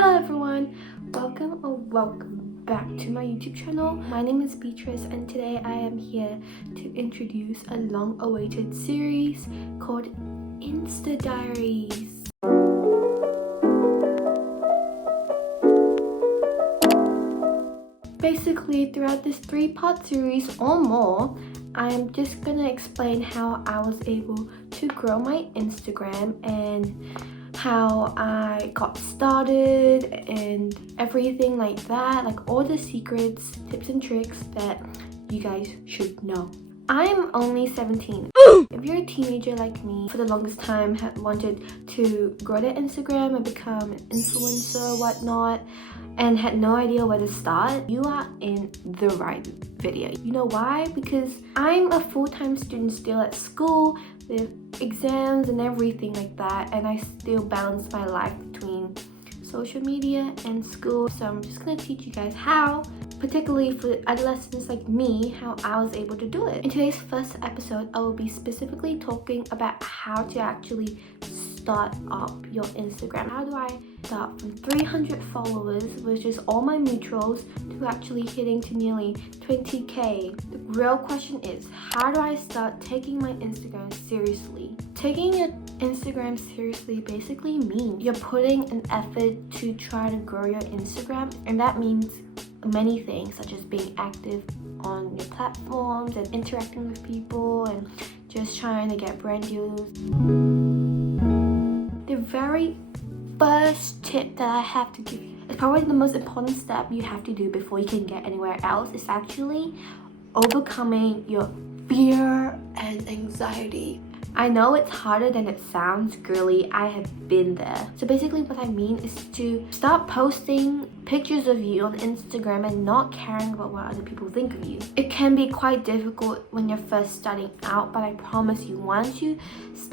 Hello everyone, welcome back to my YouTube channel. My name is Beatrice and today I am here to introduce a long-awaited series called Insta Diaries. Basically, throughout this 3-part series or more, I am just gonna explain how I was able to grow my Instagram and how I got started and everything like that, like all the secrets, tips and tricks that you guys should know. I'm only 17. If you're a teenager like me, for the longest time had wanted to grow their Instagram and become an influencer or whatnot, and had no idea where to start, you are in the right video. You know why? Because I'm a full-time student still at school with exams and everything like that, and I still balance my life between social media and school. So I'm just gonna teach you guys how, particularly for adolescents like me, how I was able to do it. In today's first episode, I will be specifically talking about how to actually start up your Instagram. How do I start from 300 followers, which is all my mutuals, to actually hitting to nearly 20k? The real question is, how do I start taking my Instagram seriously? Taking your Instagram seriously basically means you're putting an effort to try to grow your Instagram, and that means many things, such as being active on your platforms and interacting with people and just trying to get brand deals. The very first tip that I have to give you, it's probably the most important step you have to do before you can get anywhere else, is actually overcoming your fear and anxiety. I know it's harder than it sounds, girly. I have been there. So basically what I mean is to start posting pictures of you on Instagram and not caring about what other people think of you. It can be quite difficult when you're first starting out, but I promise you, once you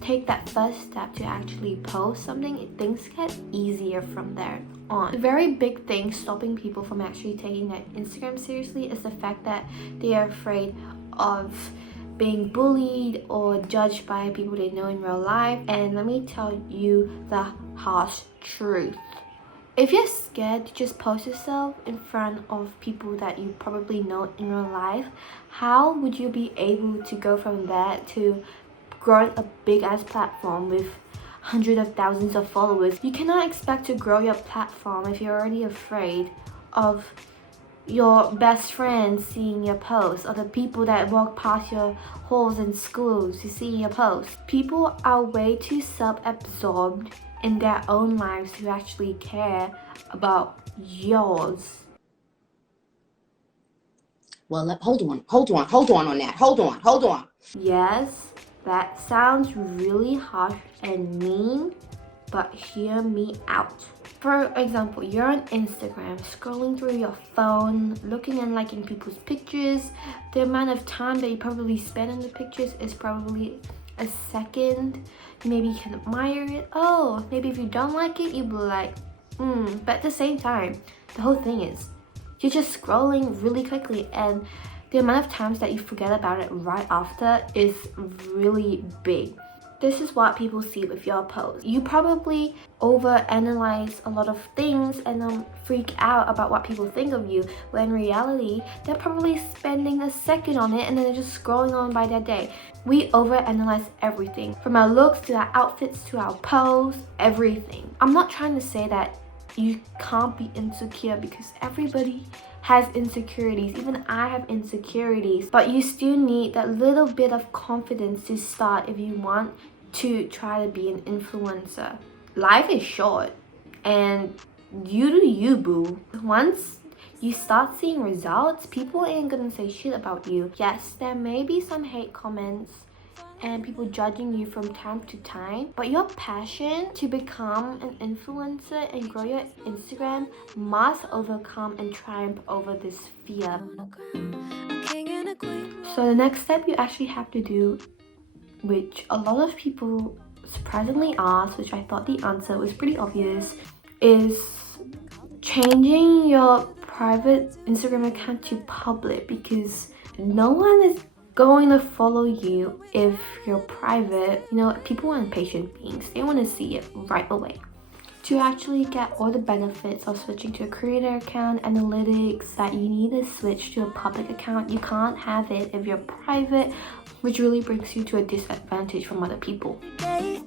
take that first step to actually post something, things get easier from there on. The very big thing stopping people from actually taking their Instagram seriously is the fact that they are afraid of being bullied or judged by people they know in real life. And let me tell you the harsh truth. If you're scared to just post yourself in front of people that you probably know in real life, how would you be able to go from that to growing a big ass platform with hundreds of thousands of followers? You cannot expect to grow your platform if you're already afraid of your best friends seeing your posts, or the people that walk past your halls in schools to see your posts. People are way too self-absorbed in their own lives to actually care about yours. Well, hold on on that. Hold on. Yes, that sounds really harsh and mean, but hear me out. For example, you're on Instagram, scrolling through your phone, looking and liking people's pictures. The amount of time that you probably spend on the pictures is probably a second. Maybe you can admire it. Oh, maybe if you don't like it, you'll be like, But at the same time, the whole thing is, you're just scrolling really quickly, and the amount of times that you forget about it right after is really big. This is what people see with your post. You probably overanalyze a lot of things and freak out about what people think of you, when in reality, they're probably spending a second on it and then they're just scrolling on by their day. We overanalyze everything, from our looks to our outfits to our pose, everything. I'm not trying to say that you can't be insecure, because everybody has insecurities. Even I have insecurities, but you still need that little bit of confidence to start if you want to try to be an influencer. Life is short and you do you, boo. Once you start seeing results, people ain't gonna say shit about you. Yes, there may be some hate comments and people judging you from time to time, but your passion to become an influencer and grow your Instagram must overcome and triumph over this fear. So the next step you actually have to do, which a lot of people surprisingly ask, which I thought the answer was pretty obvious, is changing your private Instagram account to public, because no one is going to follow you if you're private. You know, people aren't patient beings. They want to see it right away. To actually get all the benefits of switching to a creator account, analytics that you need to switch to a public account. You can't have it if you're private, which really brings you to a disadvantage from other people. I'm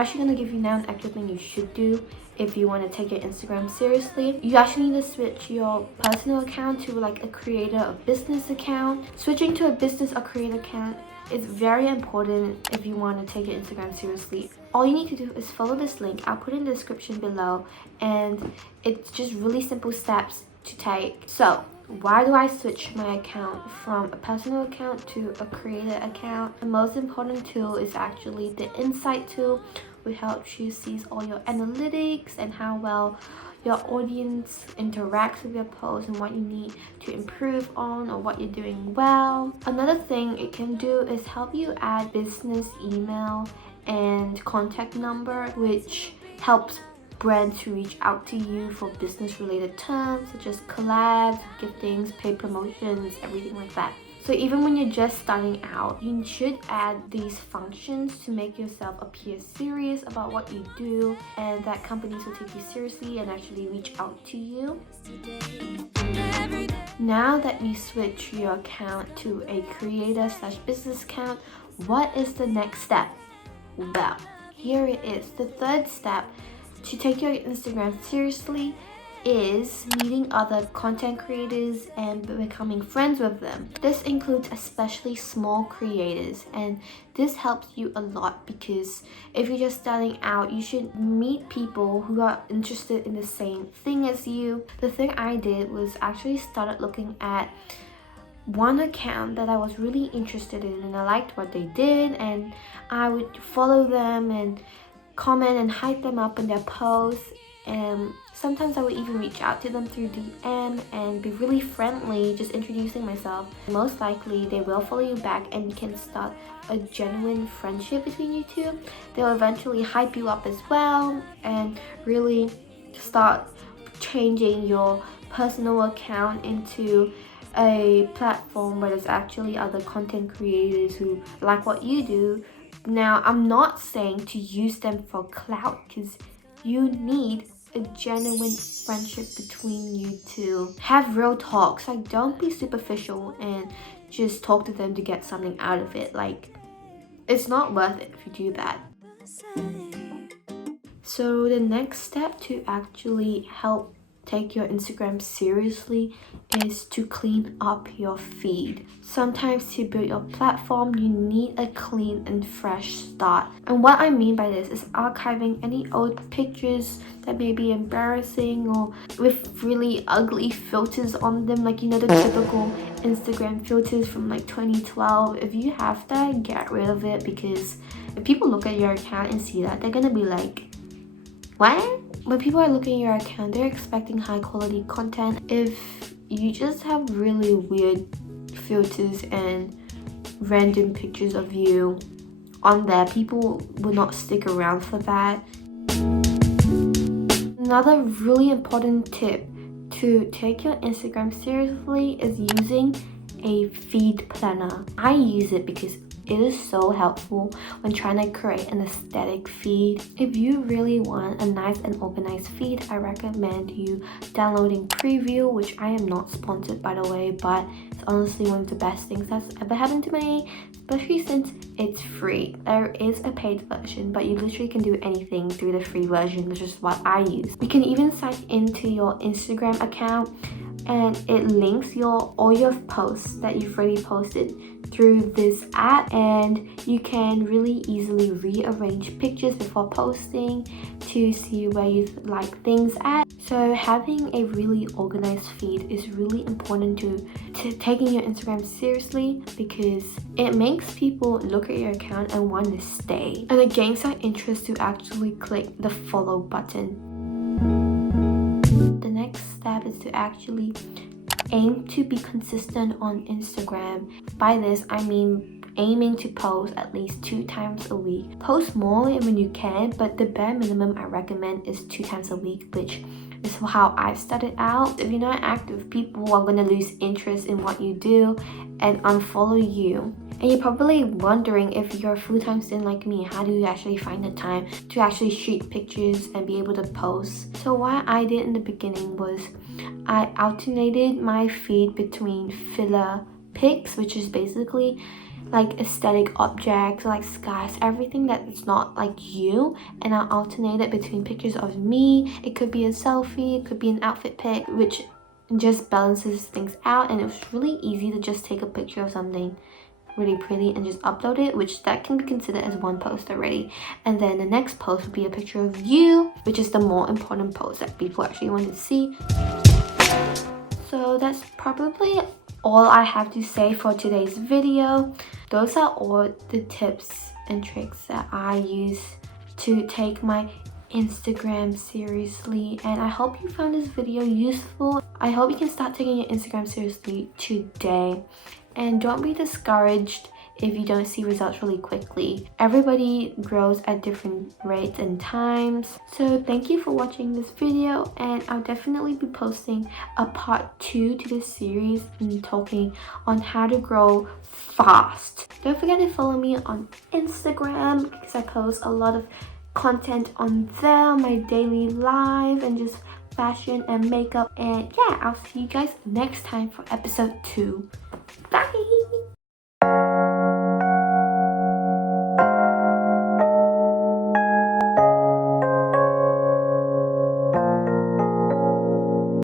actually going to give you now an actual thing you should do if you want to take your Instagram seriously. You actually need to switch your personal account to like a creator or business account. Switching to a business or creator account is very important if you want to take your Instagram seriously. All you need to do is follow this link. I'll put it in the description below, and it's just really simple steps to take. So why do I switch my account from a personal account to a creator account? The most important tool is actually the Insight tool, which helps you see all your analytics and how well your audience interacts with your posts and what you need to improve on or what you're doing well. Another thing it can do is help you add business email and contact number, which helps brands to reach out to you for business related terms such as collabs, giftings, paid promotions, everything like that. So even when you're just starting out, you should add these functions to make yourself appear serious about what you do, and that companies will take you seriously and actually reach out to you. Now that you switch your account to a creator/business account, what is the next step? Well, here it is. The third step to take your Instagram seriously is meeting other content creators and becoming friends with them. This includes especially small creators, and this helps you a lot because if you're just starting out, you should meet people who are interested in the same thing as you. The thing I did was actually started looking at one account that I was really interested in, and I liked what they did, and I would follow them and comment and hype them up in their posts, and sometimes I would even reach out to them through DM and be really friendly, just introducing myself. Most likely they will follow you back and you can start a genuine friendship between you two. They'll eventually hype you up as well and really start changing your personal account into a platform where there's actually other content creators who like what you do. Now, I'm not saying to use them for clout, because you need a genuine friendship between you two. Have real talks. Like, don't be superficial and just talk to them to get something out of it. Like, it's not worth it if you do that. So the next step to actually help take your Instagram seriously is to clean up your feed. Sometimes to build your platform, you need a clean and fresh start. And what I mean by this is archiving any old pictures that may be embarrassing or with really ugly filters on them, like, you know, the typical Instagram filters from like 2012. If you have that, get rid of it, because if people look at your account and see that, they're gonna be like, what? When people are looking at your account, they're expecting high quality content. If you just have really weird filters and random pictures of you on there, people will not stick around for that. Another really important tip to take your Instagram seriously is using a feed planner. I use it because it is so helpful when trying to create an aesthetic feed. If you really want a nice and organized feed, I recommend you downloading Preview, which I am not sponsored by the way, but it's honestly one of the best things that's ever happened to me, especially since it's free. There is a paid version, but you literally can do anything through the free version, which is what I use. You can even sign into your Instagram account, and it links all your posts that you've already posted through this app, and you can really easily rearrange pictures before posting to see where you like things at. So having a really organized feed is really important to taking your Instagram seriously, because it makes people look at your account and want to stay, and it gains their interest to actually click the follow button. The next step is to actually aim to be consistent on Instagram. By this, I mean aiming to post at least 2 times a week. Post more when you can, but the bare minimum I recommend is 2 times a week, which This is how I started out. If you're not active, people are gonna lose interest in what you do and unfollow you. And you're probably wondering, if you're a full-time student like me, how do you actually find the time to actually shoot pictures and be able to post? So what I did in the beginning was I alternated my feed between filler pics, which is basically like aesthetic objects, like skies, everything that is not like you, and I alternate it between pictures of me. It could be a selfie, it could be an outfit pic, which just balances things out. And it was really easy to just take a picture of something really pretty and just upload it, which that can be considered as one post already. And then the next post would be a picture of you, which is the more important post that people actually want to see. So that's probably all I have to say for today's video. Those are all the tips and tricks that I use to take my Instagram seriously, and I hope you found this video useful. I hope you can start taking your Instagram seriously today, and don't be discouraged if you don't see results really quickly. Everybody grows at different rates and times. So thank you for watching this video, and I'll definitely be posting a part 2 to this series and talking on how to grow fast. Don't forget to follow me on Instagram because I post a lot of content on there, my daily life and just fashion and makeup. And yeah, I'll see you guys next time for episode 2.